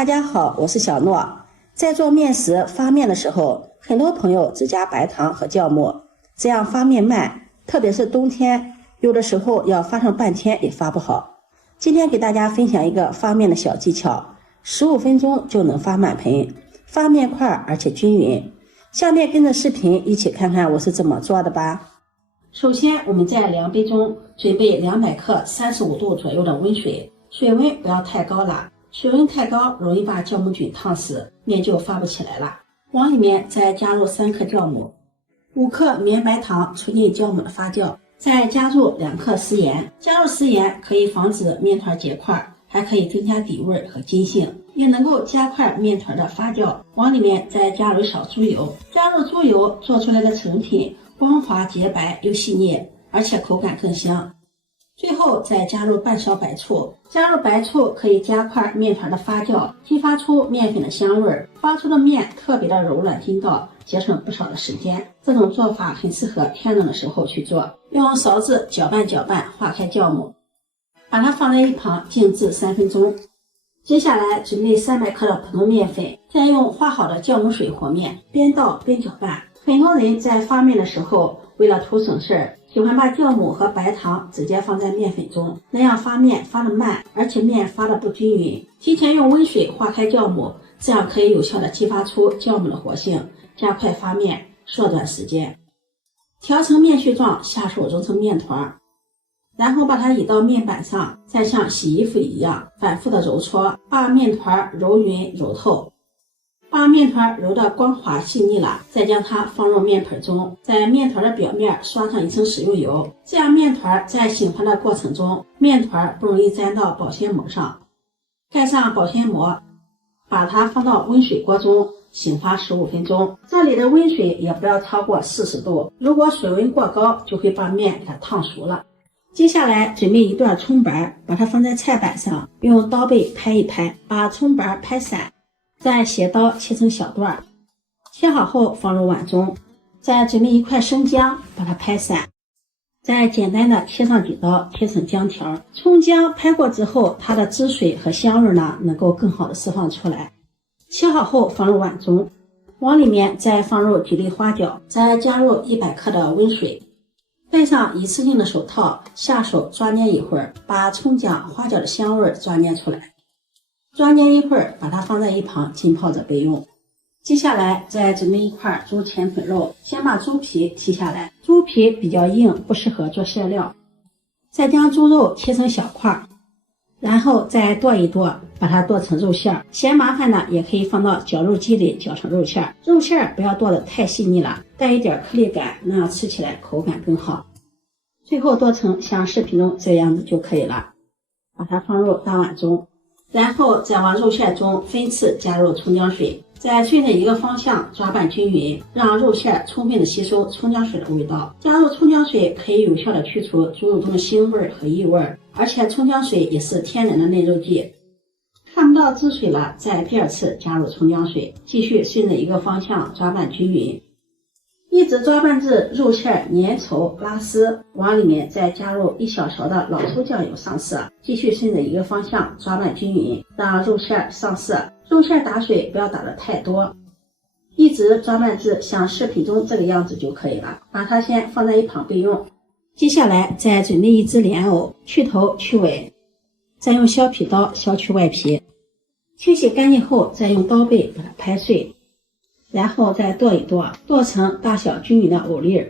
大家好，我是小諾。在做面时发面的时候，很多朋友只加白糖和酵母，這樣發面慢，特別是冬天，有的時候要發上半天也發不好。今天給大家分享一個發面的小技巧，15分鐘就能發滿盆，發面快而且均勻。下面跟着視頻一起看看我是怎麼做的吧。首先我們在量杯中準備200克35度左右的溫水，水溫不要太高了，水溫太高容易把酵母菌燙死，面就發不起來了。往裡面再加入3克酵母，5克绵白糖促進酵母的發酵，再加入2克食鹽。加入食鹽可以防止面团結塊，還可以增加底味和筋性，也能夠加快面团的發酵。往裡面再加入一勺豬油，加入豬油做出來的成品光滑潔白又細膩，而且口感更香。最後再加入半勺白醋，加入白醋可以加快面团的发酵，激发出面粉的香味，发出的面特別的柔軟筋道，節省不少的時間。這種做法很適合天冷的時候去做。用勺子攪拌攪拌，化開酵母，把它放在一旁靜置3分鐘。接下來準備300克的普通面粉，再用化好的酵母水和面，邊倒邊攪拌。很多人在发面的時候，為了圖省事，喜歡把酵母和白糖直接放在面粉中，那樣發面發得慢，而且面發得不均勻。提前用溫水化開酵母，這樣可以有效地激發出酵母的活性，加快發面，縮短時間。調成面絮狀，下手揉成面團，然後把它移到面板上，再像洗衣服一樣反覆的揉搓，把面團揉勻揉透。把面团揉得光滑細膩了，再將它放入面盆中，在面团的表面刷上一層食用油，這樣面团在醒發的過程中，面团不容易沾到保鮮膜上。蓋上保鮮膜，把它放到溫水鍋中醒發15分鐘，這裡的溫水也不要超過40度，如果水溫過高，就會把面給它燙熟了。接下來準備一段蔥白，把它放在菜板上，用刀背拍一拍，把蔥白拍散。再斜刀切成小段，切好後放入碗中，再準備一塊生薑，把它拍散，再簡單的切上幾刀，切成薑條。蔥薑拍過之後，它的汁水和香味呢，能夠更好的釋放出來。切好後放入碗中，往裡面再放入幾粒花椒，再加入100克的溫水，戴上一次性的手套，下手抓捏一會兒，把蔥薑花椒的香味抓捏出來。抓捏一會兒，把它放在一旁浸泡着備用。接下來再準備一塊豬前腿肉，先把豬皮剔下來，豬皮比較硬，不適合做餡料。再將豬肉切成小塊，然後再剁一剁，把它剁成肉餡。嫌麻煩的也可以放到绞肉機裡绞成肉餡，肉餡不要剁得太細膩了，帶一點顆粒感，那樣吃起来口感更好。最後剁成像視頻中這樣子就可以了，把它放入大碗中。然後再往肉餡中分次加入蔥薑水，再順着一個方向抓拌均勻，讓肉餡充分的吸收蔥薑水的味道。加入蔥薑水可以有效的去除豬肉中的腥味和異味，而且蔥薑水也是天然的嫩肉劑。看不到汁水了，再第2次加入蔥薑水，繼續順着一個方向抓拌均勻，一直抓拌至肉餡粘稠拉絲，往裡面再加入1小勺的老抽醬油上色，繼續順着一個方向抓拌均勻，讓肉餡上色。肉餡打水不要打得太多，一直抓拌至像視頻中這個樣子就可以了，把它先放在一旁備用。接下來再準備一隻蓮藕，去頭去尾，再用削皮刀削去外皮，清洗乾淨後再用刀背把它拍碎，然後再剁一剁，剁成大小均勻的藕粒，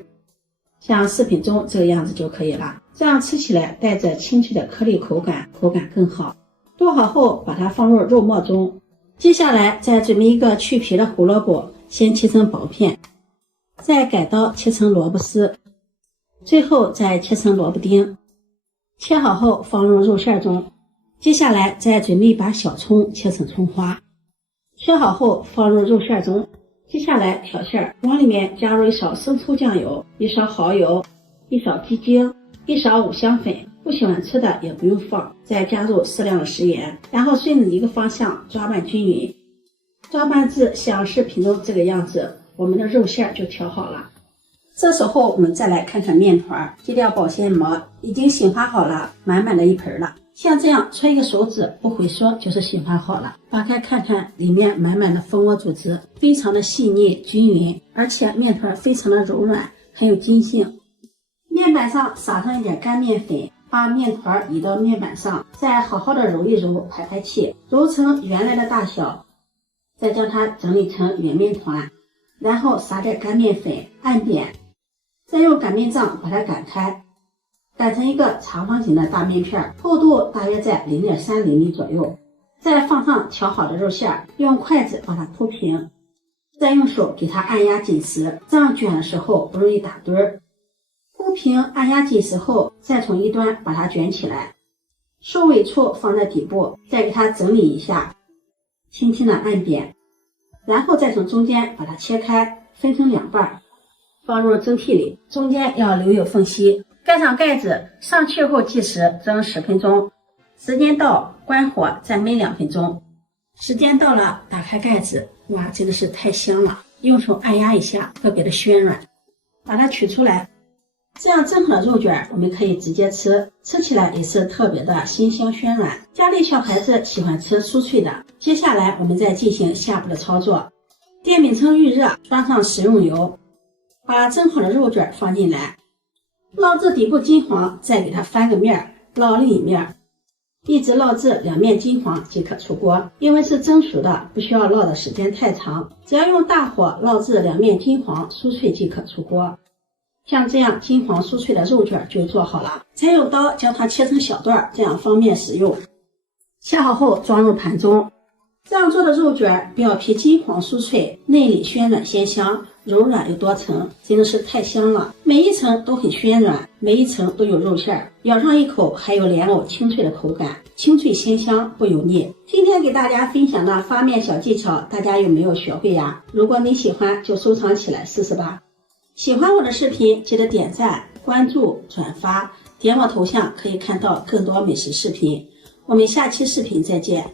像视頻中這個樣子就可以了。這樣吃起來帶着清脆的顆粒口感，口感更好。剁好後把它放入肉末中，接下來再準備一個去皮的胡蘿蔔，先切成薄片，再改刀切成蘿蔔絲，最後再切成蘿蔔丁。切好後放入肉餡中，接下來再準備一把小蔥切成蔥花，切好後放入肉餡中。接下來調餡，往裡面加入1勺生抽醬油、1勺蠔油、1勺雞精、1勺五香粉，不喜歡吃的也不用放，再加入適量的食鹽，然後順着一個方向抓拌均勻，抓拌至像視頻中這個樣子，我們的肉餡就調好了。這時候我們再來看看面團，揭掉保鮮膜，已經醒發好了，滿滿的一盆了。像这樣搓一個手指不回縮就是醒發好了。打開看看，裡面滿滿的蜂窩組織，非常的細膩均勻，而且麵團非常的柔軟，很有筋性。面板上撒上一點乾麵粉，把麵團移到面板上，再好好的揉一揉，排排氣，揉成原來的大小，再將它整理成圓麵團，然後撒點乾麵粉，按扁，再用擀面杖把它擀開，擀成一個長方形的大麵片，厚度大約在 0.3 厘米左右。再放上調好的肉餡，用筷子把它鋪平，再用手給它按壓緊實，這樣捲的時候不容易打堆兒。鋪平按壓緊實後，再從一端把它捲起來，收尾處放在底部，再給它整理一下，輕輕的按扁，然後再從中間把它切開，分成2半，放入蒸屉裡，中間要留有縫隙。蓋上蓋子，上气後計時，蒸10分鐘。時間到，關火再燜2分鐘。時間到了，打開蓋子，哇，真的是太香了！用手按壓一下，特別的暄軟。把它取出來，這樣蒸好的肉卷，我們可以直接吃，吃起來也是特別的鮮香暄軟。家裡小孩子喜歡吃酥脆的。接下來我們再進行下步的操作。電餅铛預熱，刷上食用油，把蒸好的肉卷放進來，烙至底部金黃，再給它翻個面，烙另一面。一直烙至2面金黃即可出鍋，因為是蒸熟的，不需要烙的時間太長，只要用大火烙至2面金黃酥脆即可出鍋。像這樣金黃酥脆的肉卷就做好了，再用刀將它切成小段，這樣方便食用。切好後裝入盤中。這樣做的肉卷，表皮金黃酥脆，內裡暄軟鮮香，柔軟又多層，真的是太香了。每一層都很暄軟，每一層都有肉餡，咬上一口還有蓮藕清脆的口感，清脆鮮香不油膩。今天給大家分享的發麵小技巧，大家有沒有學會呀？如果你喜歡，就收藏起來試試吧。喜歡我的視頻，記得點讚、關注、轉發，點我頭像可以看到更多美食視頻。我們下期視頻再見。